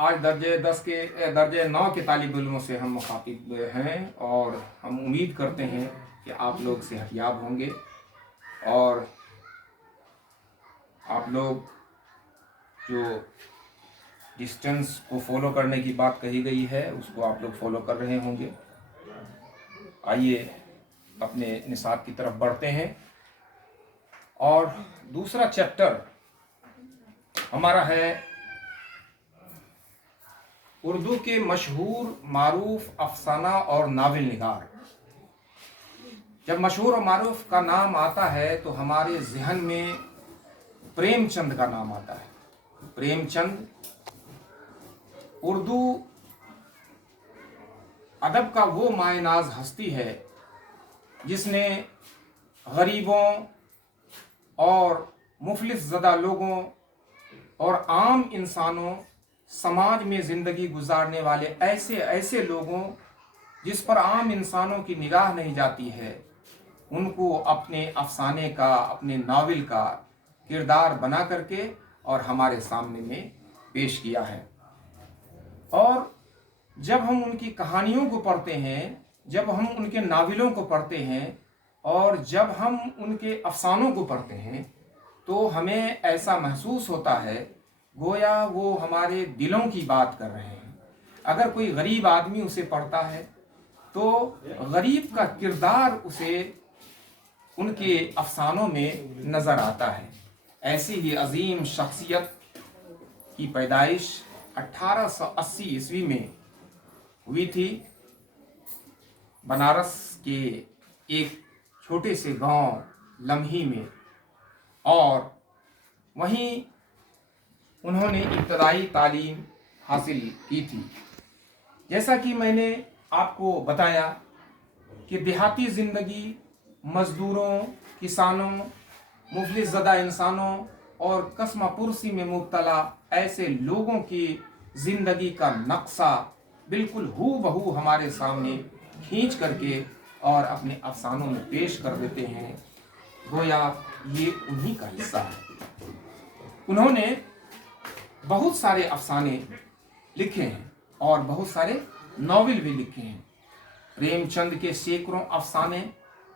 आज दर्जे 9 के तालिब इल्मों से हम मुखातिब हैं और हम उम्मीद करते हैं कि आप लोग सेहतयाब होंगे और आप लोग जो डिस्टेंस को फॉलो करने की बात कही गई है उसको आप लोग फॉलो कर रहे होंगे। आइए अपने निसाब की तरफ बढ़ते हैं और दूसरा चैप्टर हमारा है उर्दू के मशहूर मारूफ अफसाना और नावल निगार। जब मशहूर और मारूफ का नाम आता है तो हमारे जहन में प्रेमचंद का नाम आता है। प्रेमचंद उर्दू अदब का वो मायनाज हस्ती है जिसने गरीबों और मुफलिस ज़दा लोगों और आम इंसानों, समाज में ज़िंदगी गुजारने वाले ऐसे ऐसे लोगों जिस पर आम इंसानों की निगाह नहीं जाती है, उनको अपने अफसाने का, अपने नावल का किरदार बना करके और हमारे सामने में पेश किया है। और जब हम उनकी कहानियों को पढ़ते हैं, जब हम उनके नावलों को पढ़ते हैं और जब हम उनके अफसानों को पढ़ते हैं तो हमें ऐसा महसूस होता है गोया वो हमारे दिलों की बात कर रहे हैं। अगर कोई गरीब आदमी उसे पढ़ता है तो गरीब का किरदार उसे उनके अफसानों में नज़र आता है। ऐसी ही अजीम शख्सियत की पैदाइश 1880 ईस्वी में हुई थी बनारस के एक छोटे से गांव लम्ही में, और वहीं उन्होंने इब्तदाई तालीम हासिल की थी। जैसा कि मैंने आपको बताया कि देहाती ज़िंदगी, मज़दूरों, किसानों, मुफलिस ज़दा इंसानों और कस्मा पुरसी में मुब्तला ऐसे लोगों की ज़िंदगी का नक्शा बिल्कुल हूबहू हमारे सामने खींच करके और अपने अफसानों में पेश कर देते हैं, गोया ये उन्हीं का हिस्सा है। उन्होंने बहुत सारे अफसाने लिखे हैं और बहुत सारे नावल भी लिखे हैं। प्रेमचंद के सैकड़ों अफसाने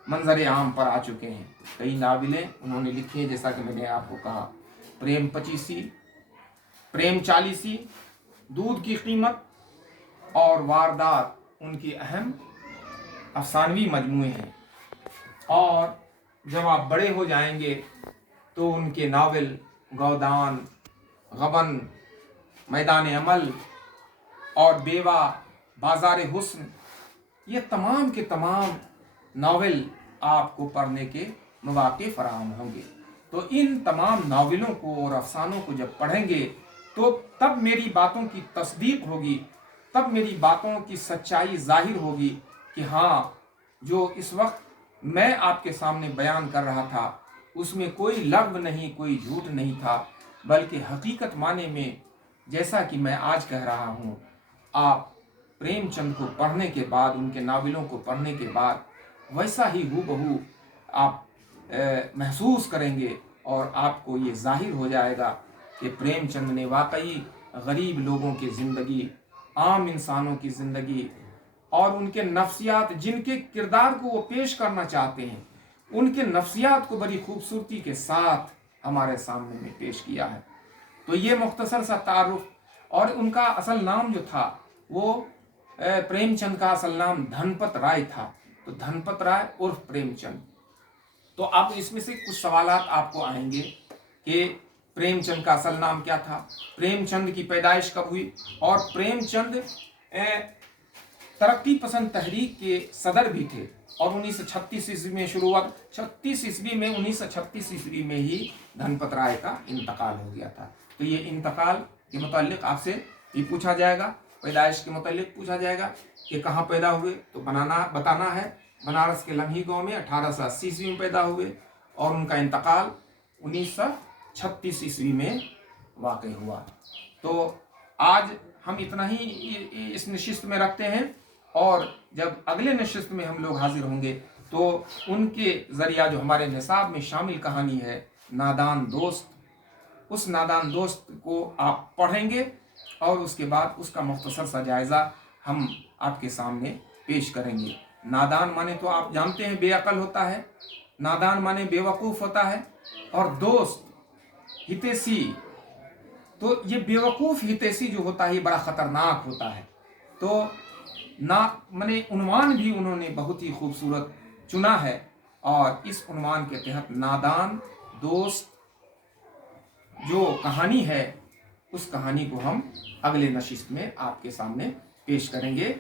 मंजर आम पर आ चुके हैं। कई नावलें उन्होंने लिखी हैं, जैसा कि मैंने आपको कहा, प्रेम पचीसी, प्रेम चालीसी, दूध की कीमत और वारदात उनकी अहम अफसानवी मजमूए हैं। और जब आप बड़े हो जाएंगे तो उनके नावल गौदान, गबन, मैदान अमल और बेवा, बाजार हुस्न, ये तमाम के तमाम नावल आपको पढ़ने के मौके फराहम होंगे। तो इन तमाम नावलों को और अफसानों को जब पढ़ेंगे तो तब मेरी बातों की तस्दीक होगी, तब मेरी बातों की सच्चाई जाहिर होगी कि हाँ, जो इस वक्त मैं आपके सामने बयान कर रहा था उसमें कोई लग़्व नहीं, कोई झूठ नहीं था, बल्कि हकीकत माने में जैसा कि मैं आज कह रहा हूँ, आप प्रेमचंद को पढ़ने के बाद, उनके नावलों को पढ़ने के बाद वैसा ही हूबहू आप महसूस करेंगे और आपको ये जाहिर हो जाएगा कि प्रेमचंद ने वाकई गरीब लोगों की ज़िंदगी, आम इंसानों की ज़िंदगी और उनके नफ्सियात, जिनके किरदार को वो पेश करना चाहते हैं, उनके नफ्सियात को बड़ी खूबसूरती के साथ हमारे सामने में पेश किया है। तो ये मुख्तसर सा तारुफ। और उनका असल नाम जो था वो प्रेमचंद का असल नाम धनपत राय था। तो धनपत राय उर्फ प्रेमचंद। तो अब इसमें से कुछ सवालात आपको आएंगे कि प्रेमचंद का असल नाम क्या था, प्रेमचंद की पैदाइश कब हुई, और प्रेमचंद तरक्की पसंद तहरीक के सदर भी थे और 1936 ईस्वी में शुरुआत, 36 ईस्वी में 1936 ईस्वी में ही धनपत राय का इंतकाल हो गया था। तो ये इंतकाल के मुतालिक आपसे ये पूछा जाएगा, पैदाइश के मुतालिक पूछा जाएगा कि कहाँ पैदा हुए, तो बताना है बनारस के लम्ही गांव में 1880 ईस्वी में पैदा हुए और उनका इंतकाल 1936 ईस्वी में वाक़ई हुआ। तो आज हम इतना ही इस नशिस्त में रखते हैं और जब अगले नशिस्त में हम लोग हाजिर होंगे तो उनके ज़रिया जो हमारे निसाब में शामिल कहानी है नादान दोस्त, उस नादान दोस्त को आप पढ़ेंगे اور اس کے بعد اس کا مختصر سا جائزہ ہم آپ کے سامنے پیش کریں گے۔ نادان مانے تو آپ جانتے ہیں بے عقل ہوتا ہے، نادان مانے بے وقوف ہوتا ہے، اور دوست ہتیسی، تو یہ بے وقوف ہتیسی جو ہوتا ہے یہ بڑا خطرناک ہوتا ہے۔ تو مانے عنوان بھی انہوں نے بہت ہی خوبصورت چنا ہے، اور اس عنوان کے تحت نادان دوست جو کہانی ہے اس کہانی کو ہم اگلے نشست میں آپ کے سامنے پیش کریں گے۔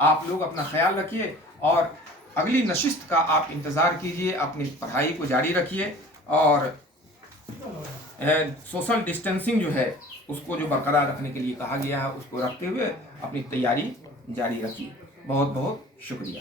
آپ لوگ اپنا خیال رکھیے اور اگلی نشست کا آپ انتظار کیجئے، اپنی پڑھائی کو جاری رکھیے، اور سوشل ڈسٹینسنگ جو ہے اس کو جو برقرار رکھنے کے لیے کہا گیا ہے اس کو رکھتے ہوئے اپنی تیاری جاری رکھیے۔ بہت بہت شکریہ۔